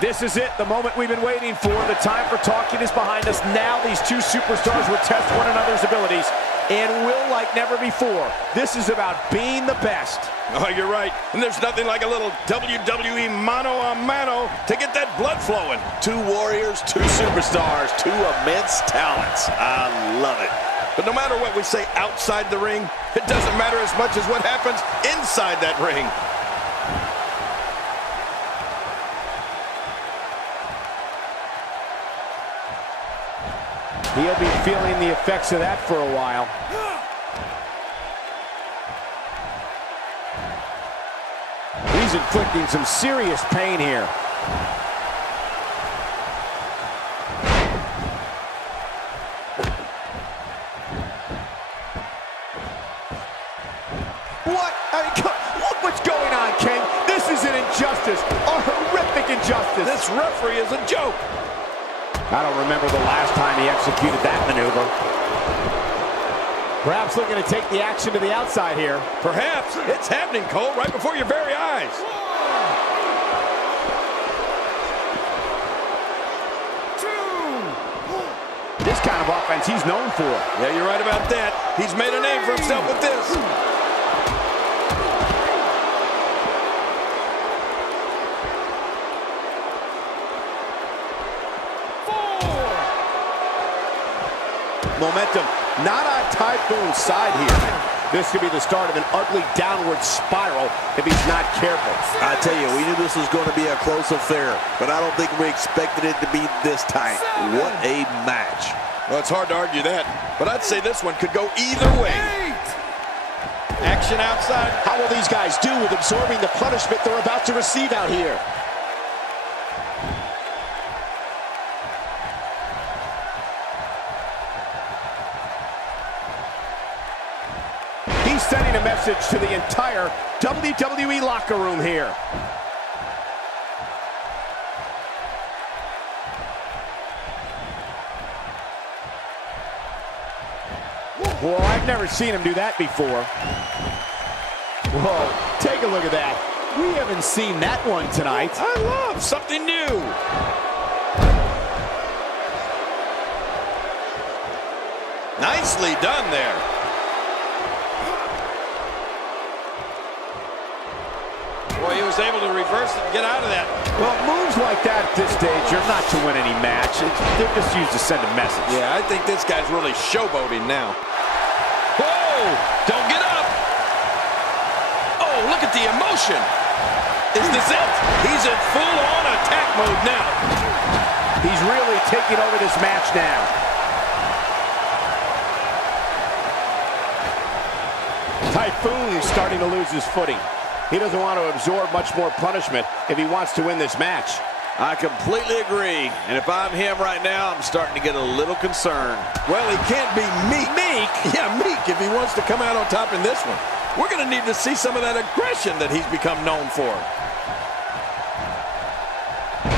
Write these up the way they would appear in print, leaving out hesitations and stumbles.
This is it, the moment we've been waiting for. The time for talking is behind us. Now these two superstars will test one another's abilities and will like never before. This is about being the best. Oh, you're right. And there's nothing like a little WWE mano-a-mano to get that blood flowing. Two warriors, two superstars, two immense talents. I love it. But no matter what we say outside the ring, it doesn't matter as much as what happens inside that ring. He'll be feeling the effects of that for a while. He's inflicting some serious pain here. What? I mean, look what's going on, King. This is an injustice, a horrific injustice. This referee is a joke. I don't remember the last time he executed that maneuver. Perhaps looking to take the action to the outside here. Perhaps. It's happening, Cole, right before your very eyes. This kind of offense he's known for. Yeah, you're right about that. He's made a name for himself with this. Momentum not on Typhoon's side here. This could be the start of an ugly downward spiral if he's not careful. I tell you, we knew this was going to be a close affair, but I don't think we expected it to be this tight. What a match. Well, it's hard to argue that, but I'd say this one could go either way. Action outside. How will these guys do with absorbing the punishment they're about to receive out here? He's sending a message to the entire WWE locker room here. Well, I've never seen him do that before. Whoa, take a look at that. We haven't seen that one tonight. I love something new. Nicely done there. Boy, he was able to reverse it and get out of that. Well, moves like that at this stage are not to win any match. They're just used to send a message. Yeah, I think this guy's really showboating now. Whoa! Don't get up! Oh, look at the emotion! Is this it? He's in full-on attack mode now. He's really taking over this match now. Typhoon's starting to lose his footing. He doesn't want to absorb much more punishment if he wants to win this match. I completely agree. And if I'm him right now, I'm starting to get a little concerned. Well, he can't be meek. Meek? Yeah, meek if he wants to come out on top in this one. We're going to need to see some of that aggression that he's become known for.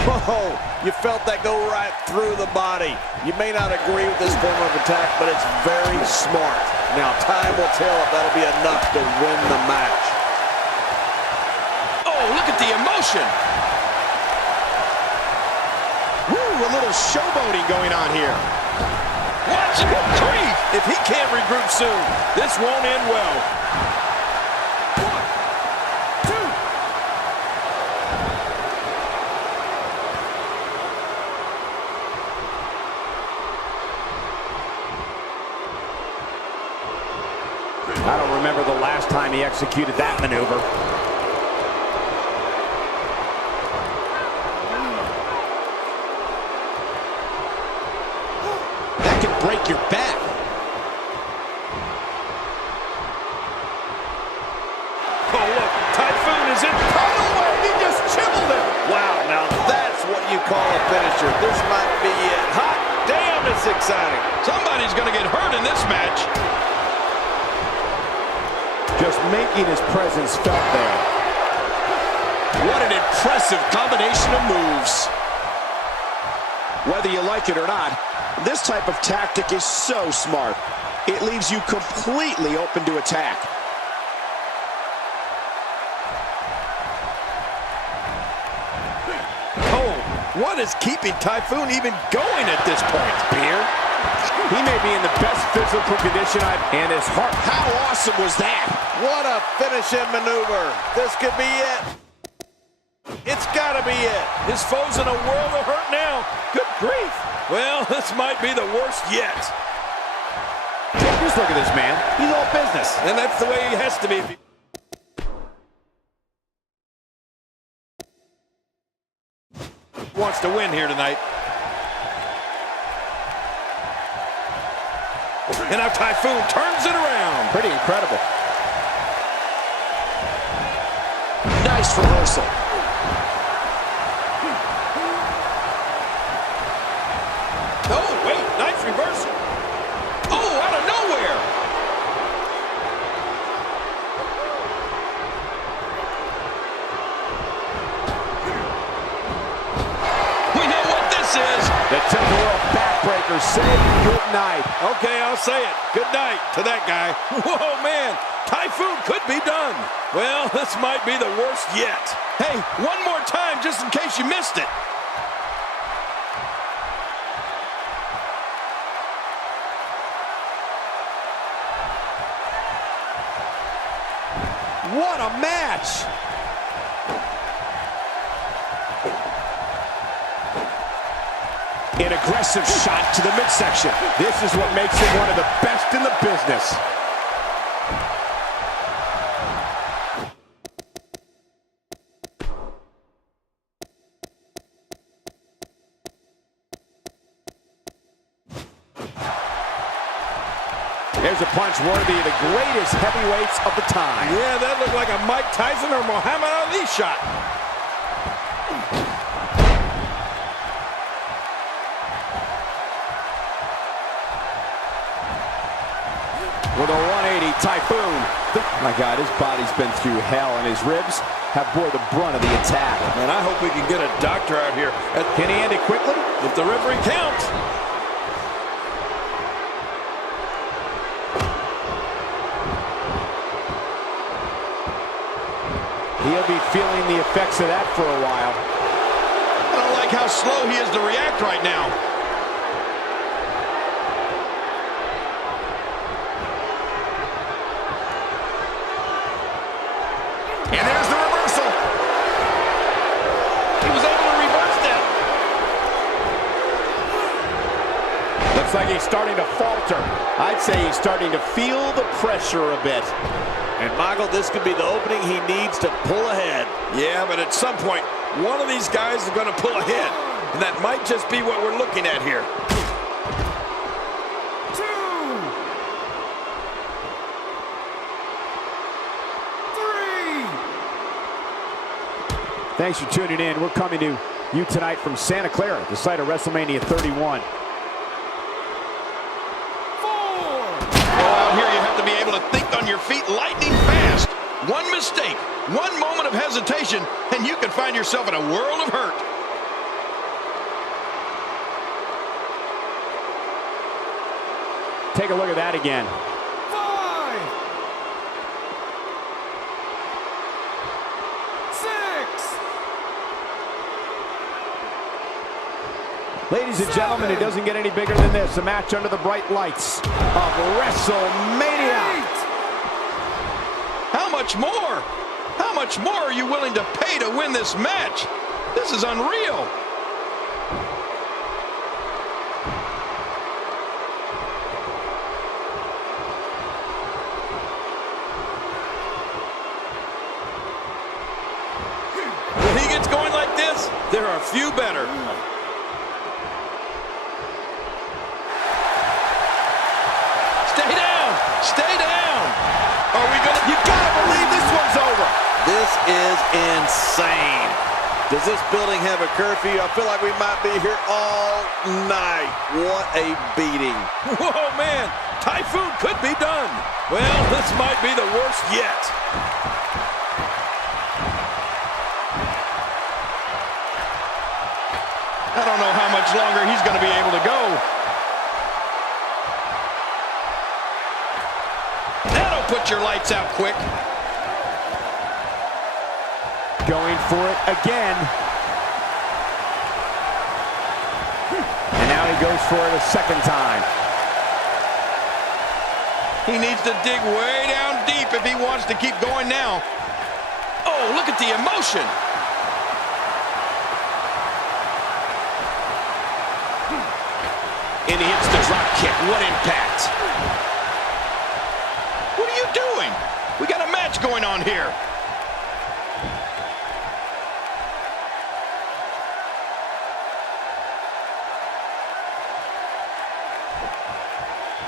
Whoa, you felt that go right through the body. You may not agree with this form of attack, but it's very smart. Now, time will tell if that'll be enough to win the match. Oh, look at the emotion. Woo, a little showboating going on here. Watch him breathe. If he can't regroup soon, this won't end well. 1, 2. I don't remember the last time he executed that maneuver. That can break your back. Oh, look, Typhoon is in. Oh, way, he just chiseled him. Wow, now that's what you call a finisher. This might be it. Hot damn, it's exciting. Somebody's going to get hurt in this match. Just making his presence felt there. What an impressive combination of moves. Whether you like it or not, this type of tactic is so smart. It leaves you completely open to attack. Cole What is keeping Typhoon even going at this point? Beer? He may be in the best physical condition and his heart. How awesome was that? What a finishing maneuver. This could be it. It's got to be it. His foe's in a world of hurt now. Good grief. Well, this might be the worst yet. Just look at this man. He's all business. And that's the way he has to be. Wants to win here tonight. And now Typhoon turns it around. Pretty incredible. Nice reversal. Oh, wait, nice reversal. Oh, out of nowhere. We know what this is. The temporal backbreaker. Say good night. Okay, I'll say it. Good night to that guy. Whoa, man. Typhoon could be done. Well, this might be the worst yet. Hey, one more time just in case you missed it. What a match! An aggressive shot to the midsection. This is what makes him one of the best in the business. There's a punch worthy of the greatest heavyweights of the time. Yeah, that looked like a Mike Tyson or Muhammad Ali shot. With a 180, Typhoon. My God, his body's been through hell, and his ribs have bore the brunt of the attack. And I hope we can get a doctor out here. Can he end it quickly? If the referee counts. He'll be feeling the effects of that for a while. I don't like how slow he is to react right now. And there's the reversal. He was able to reverse that. Looks like he's starting to falter. I'd say he's starting to feel the pressure a bit. And Michael, this could be the opening he needs to pull ahead. Yeah, but at some point, one of these guys is going to pull ahead. And that might just be what we're looking at here. 2, 3. Thanks for tuning in. We're coming to you tonight from Santa Clara, the site of WrestleMania 31. Out here, you have to be able to think on your feet lightning fast. One mistake, one moment of hesitation, and you can find yourself in a world of hurt. Take a look at that again. 5, 6. Ladies and gentlemen, it doesn't get any bigger than this. A match under the bright lights of WrestleMania. How much more? How much more are you willing to pay to win this match? This is unreal. When he gets going like this, there are few better. Stay down! Stay down! Are we gonna... You gotta believe this one's over. This is insane. Does this building have a curfew? I feel like we might be here all night. What a beating. Whoa, man! Typhoon could be done. Well, this might be the worst yet. I don't know how much longer he's going to be able to go. That'll put your lights out quick. Going for it again. goes for it a second time. He needs to dig way down deep if he wants to keep going now. Oh, look at the emotion. And he hits the drop kick. What impact. What are you doing? We got a match going on here.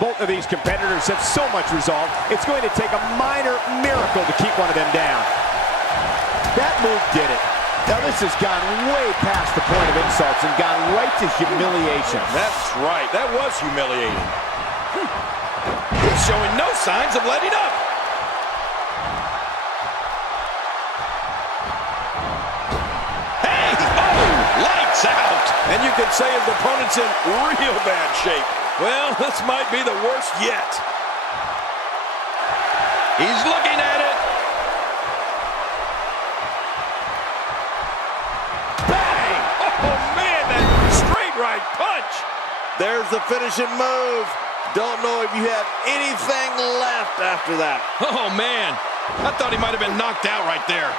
Both of these competitors have so much resolve, it's going to take a minor miracle to keep one of them down. That move did it. Now this has gone way past the point of insults and gone right to humiliation. That's right. That was humiliating. He's showing no signs of letting up. Hey! Oh! Lights out! And you can say his opponent's in real bad shape. Well, this might be the worst yet. He's looking at it. Bang! Oh, man, that straight right punch. There's the finishing move. Don't know if you have anything left after that. Oh, man. I thought he might have been knocked out right there.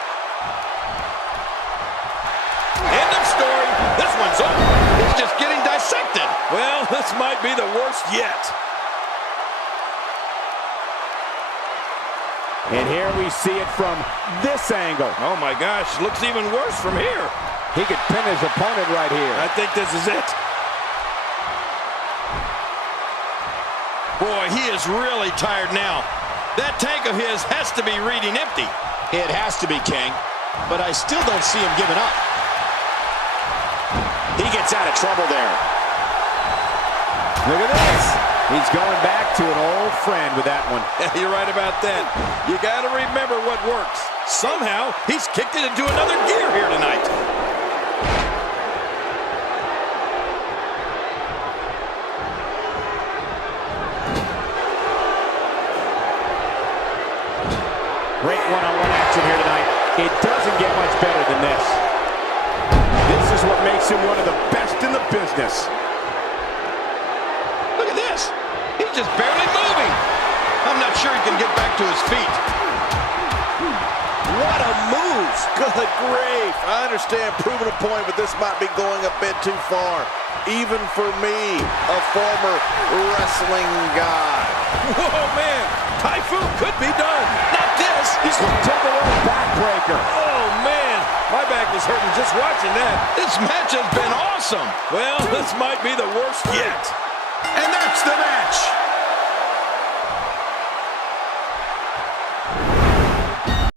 End of story. This one's over. He's just getting dissected. Well, this might be the worst yet. And here we see it from this angle. Oh, my gosh. Looks even worse from here. He could pin his opponent right here. I think this is it. Boy, he is really tired now. That tank of his has to be reading empty. It has to be, King. But I still don't see him giving up. He gets out of trouble there. Look at this. He's going back to an old friend with that one. You're right about that. You got to remember what works. Somehow, he's kicked it into another gear here tonight. Great one-on-one action here tonight. It doesn't get much better than this. This is what makes him one of the best in the business. Look at this. He's just barely moving. I'm not sure he can get back to his feet. What a move. Good grief. I understand proving a point, but this might be going a bit too far. Even for me, a former wrestling guy. Whoa, man. Typhoon could be done. Not this. He's going to take a little backbreaker. Oh, man. My back is hurting just watching that. This match has been awesome. Well, this might be the worst yet. And that's the match.